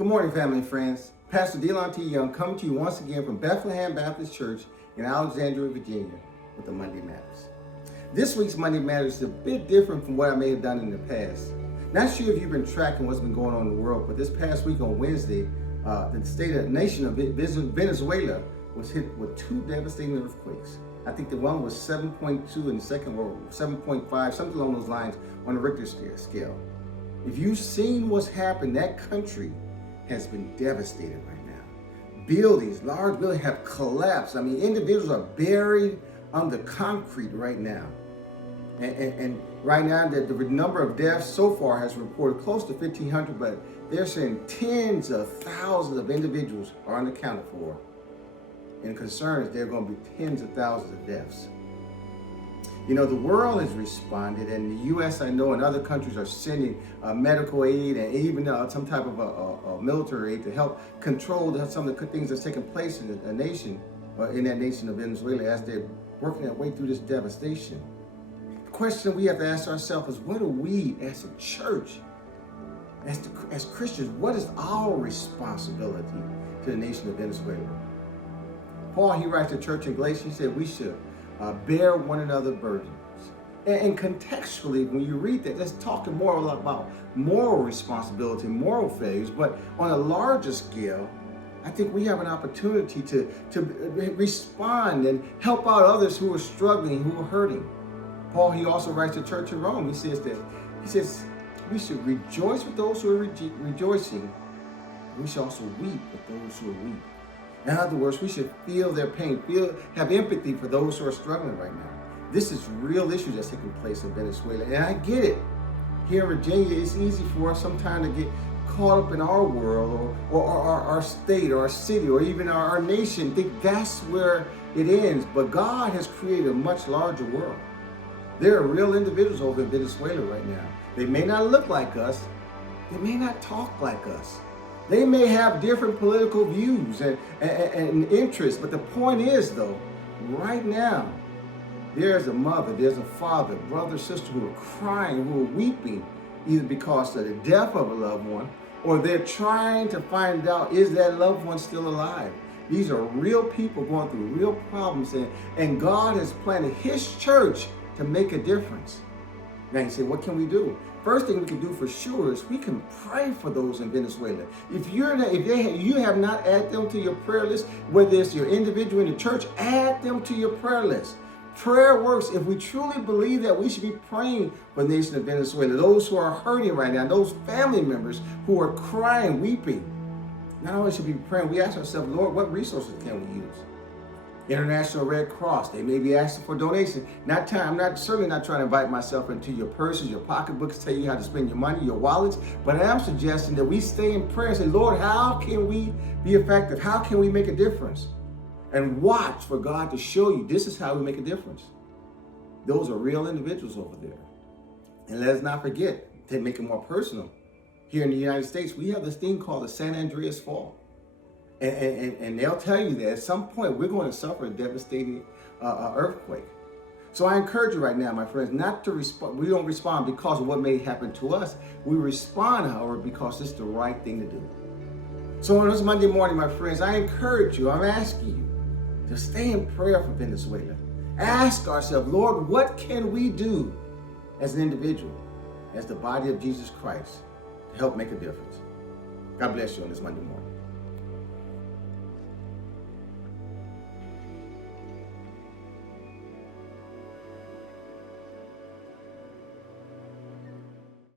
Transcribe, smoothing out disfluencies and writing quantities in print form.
Good morning, family and friends. Pastor Dylon T. Young coming to you once again from Bethlehem Baptist Church in Alexandria, Virginia with the Monday Matters. This week's Monday Matters is a bit different from what I may have done in the past. Not sure if you've been tracking what's been going on in the world, but this past week on Wednesday, the nation of Venezuela was hit with two devastating earthquakes. I think the one was 7.2 and the second was 7.5, something along those lines on the Richter scale. If you've seen what's happened, that country has been devastated right now. Buildings, large buildings have collapsed. I mean, individuals are buried under concrete right now. And right now, the number of deaths so far has reported close to 1,500, but they're saying tens of thousands of individuals are unaccounted for. And concerns, there are going to be tens of thousands of deaths. You know, the world has responded, and the U.S., I know, and other countries are sending medical aid and even some type of a military aid to help control some of the things that's taking place in the nation, in that nation of Venezuela, as they're working their way through this devastation. The question we have to ask ourselves is, what are we as a church, as Christians, what is our responsibility to the nation of Venezuela? Paul, he writes to the church in Galatia, he said we should bear one another's burdens. And contextually, when you read that, that's talking more about moral responsibility, moral failures, but on a larger scale, I think we have an opportunity to respond and help out others who are struggling, who are hurting. Paul, he also writes to the church in Rome, he says we should rejoice with those who are rejoicing. We should also weep with those who are weeping. In other words, we should feel their pain, have empathy for those who are struggling right now. This is real issue that's taking place in Venezuela. And I get it. Here in Virginia, it's easy for us sometimes to get caught up in our world or our state or our city or even our nation, think that's where it ends. But God has created a much larger world. There are real individuals over in Venezuela right now. They may not look like us. They may not talk like us. They may have different political views and interests, but the point is, though, right now, there's a mother, there's a father, brother, sister who are crying, who are weeping, either because of the death of a loved one, or they're trying to find out, is that loved one still alive? These are real people going through real problems, and God has planted His church to make a difference. Now you say, what can we do? First thing we can do for sure is we can pray for those in Venezuela. If you have not added them to your prayer list, whether it's your individual in the church, add them to your prayer list. Prayer works. If we truly believe that, we should be praying for the nation of Venezuela, those who are hurting right now, those family members who are crying, weeping. Not only should we be praying, we ask ourselves, Lord, what resources can we use? International Red Cross, they may be asking for donations. I'm certainly not trying to invite myself into your purses, your pocketbooks, tell you how to spend your money, your wallets, but I am suggesting that we stay in prayer and say, Lord, how can we be effective? How can we make a difference? And watch for God to show you this is how we make a difference. Those are real individuals over there. And let us not forget, to make it more personal, here in the United States, we have this thing called the San Andreas Fault. And they'll tell you that at some point we're going to suffer a devastating earthquake. So I encourage you right now, my friends, not to respond. We don't respond because of what may happen to us. We respond, however, because it's the right thing to do. So on this Monday morning, my friends, I encourage you, I'm asking you to stay in prayer for Venezuela. Ask ourselves, Lord, what can we do as an individual, as the body of Jesus Christ, to help make a difference? God bless you on this Monday morning.